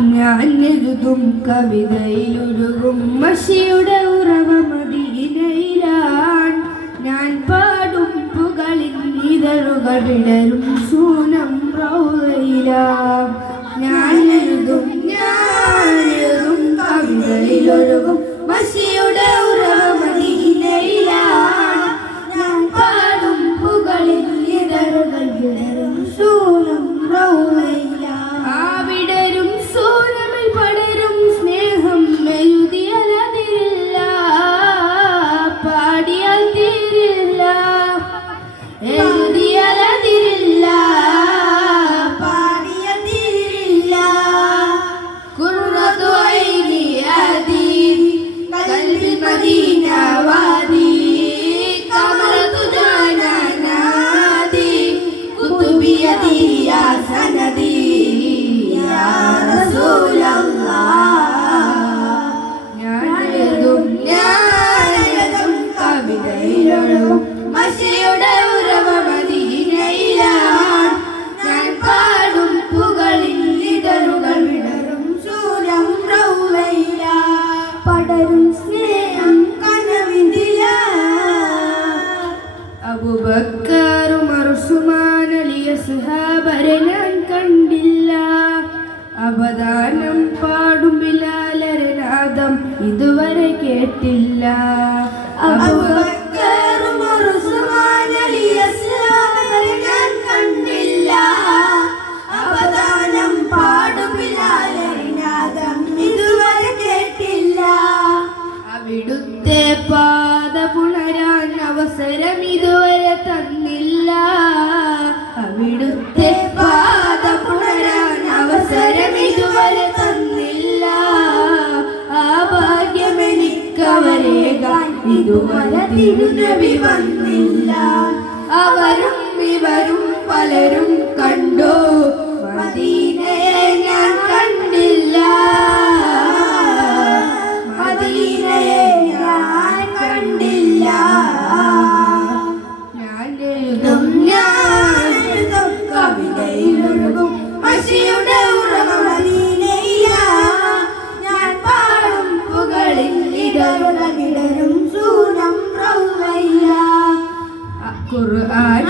ഞാൻ എഴുതും കവിതയിലൊരുകും മഷിയുടെ ഉറവ മദീനയിലാൻ. ഞാൻ പാടും പുകളിൽ ഇതളുകൾ വിടരും സൂനം റൗളയിലാം. ഞാൻ എഴുതും കവിതയിലൊരുകും മഷിയുടെ ഉറവ മദീനയിലാൻ. ഞാൻ പാടും പുകളിൽ ഇതളുകൾ വിടരും സൂനം റൗളയിലാം. ആ വിടരും സൂനമിൽ പടരും സ്നേഹം എഴുതിയാലതിരില്ല, പാടിയാൽ തീരില്ല. എഴുതിയാലതിരില്ല, പാടിയാൽ തീരില്ല. ഖുർറത്തു ഐനി അദീൻ ഖൽബി മദീന വാദി ഖമറത്തു ജനാനാദി കുതുബി യദി യാ സനദി മഷിയുടെ ഉറവ മദീനയിലാൻ. ഞാൻ പാടും പുകളിൽ ഇതളുകൾ വിടരും സൂരം റൗളയിലാൻ. പടരും സ്നേഹം കനവിന്ദിലാ. അബൂബക്കർ ഉമർ ഉസ്മാൻ അലി അസ്ഹാബരെ ഞാൻ കണ്ടില്ല. അവദാനം പാടും ബിലാലരെ നാദം ഇതുവരെ കേട്ടില്ല. അബൂബക്കർ ഉമർ ഉസ്മാൻ അലി അസ്ഹാബരെ ഞാൻ കണ്ടില്ല. അവദാനം പാടും ബിലാലരെ നാദം ഇതുവരെ കേട്ടില്ല. അവിടുത്തെ പാദ പുണരാൻ അവസരം ഇതുവരെ തന്നില്ല. അവിടുത്തെ പാദ പുണരാൻ അവസരം ഇതുവരെ തന്നില്ല. ആ ഭാഗ്യമെനിക്കവരേകാൻ ഇതുവരെ തിരുനബി വന്നില്ല. അവരും ഇവരും പലരും കണ്ടു, മദീനയെ ഞാൻ കണ്ടില്ല. മദീനയെ ഞാൻ കണ്ടില്ല. ഞാൻ എഴുതും കവിതയിലൊഴുകും മഷിയുടെ ഉറവ മദീനയിലാൻ. ഞാൻ പാടും പുകളിൽ ഇതളുകൾ വിടരും സൂനം റൗളയിലാൻ. ഖുർആൻ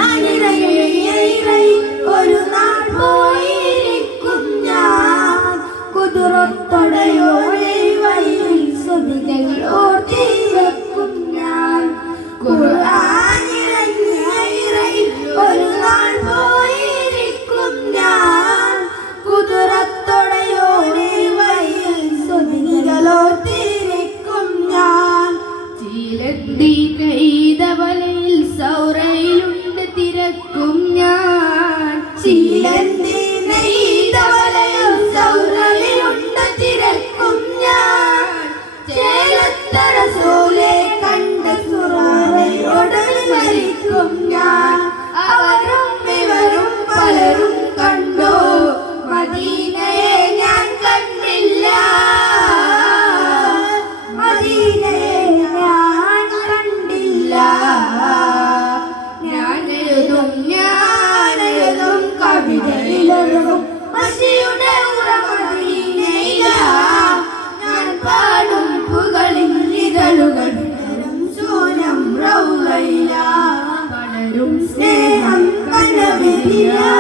ഒരു നാൾ പോയിരിക്കും ഞാൻ. കുതിരത്തോടെയോടെ വഴിയിൽ സ്തുതികൾ ഓർത്തിരിക്കും ഞാൻ. ഖുർആൻ ഒരു നാൾ പോയിരിക്കും ഞാൻ. കുതിരത്തോടെയോടെ വഴിയിൽ സ്തുതികൾ ഓർത്തിരിക്കും ഞാൻ. ചീലത്തീവലയിൽ സൗറയിലുണ്ട് തിരക്കും ഞാൻ. ചീലത്തീവലയിൽ സൗറയിലുണ്ട് തിരക്കും ഞാൻ. ചേലത്ത റസൂലെ കണ്ട സുറാറയോട് മരിക്കും ഞാൻ. അവരും ഇവരും പലരും കണ്ടു, മദീനയെ ഞാൻ കണ്ടില്ല. മദീനയെ ഞാൻ കണ്ടില്ല. ഞാൻ എഴുതും കവിതയിലൊഴുകും മഷിയുടെ ഉറവ മദീനയിലാൻ. ഞാൻ പാടും പുകളിൽ ഇതളുകൾ വിടരും സൂനം റൗളയിലാൻ. പടരും സ്നേഹം കനവിന്ദിലാ.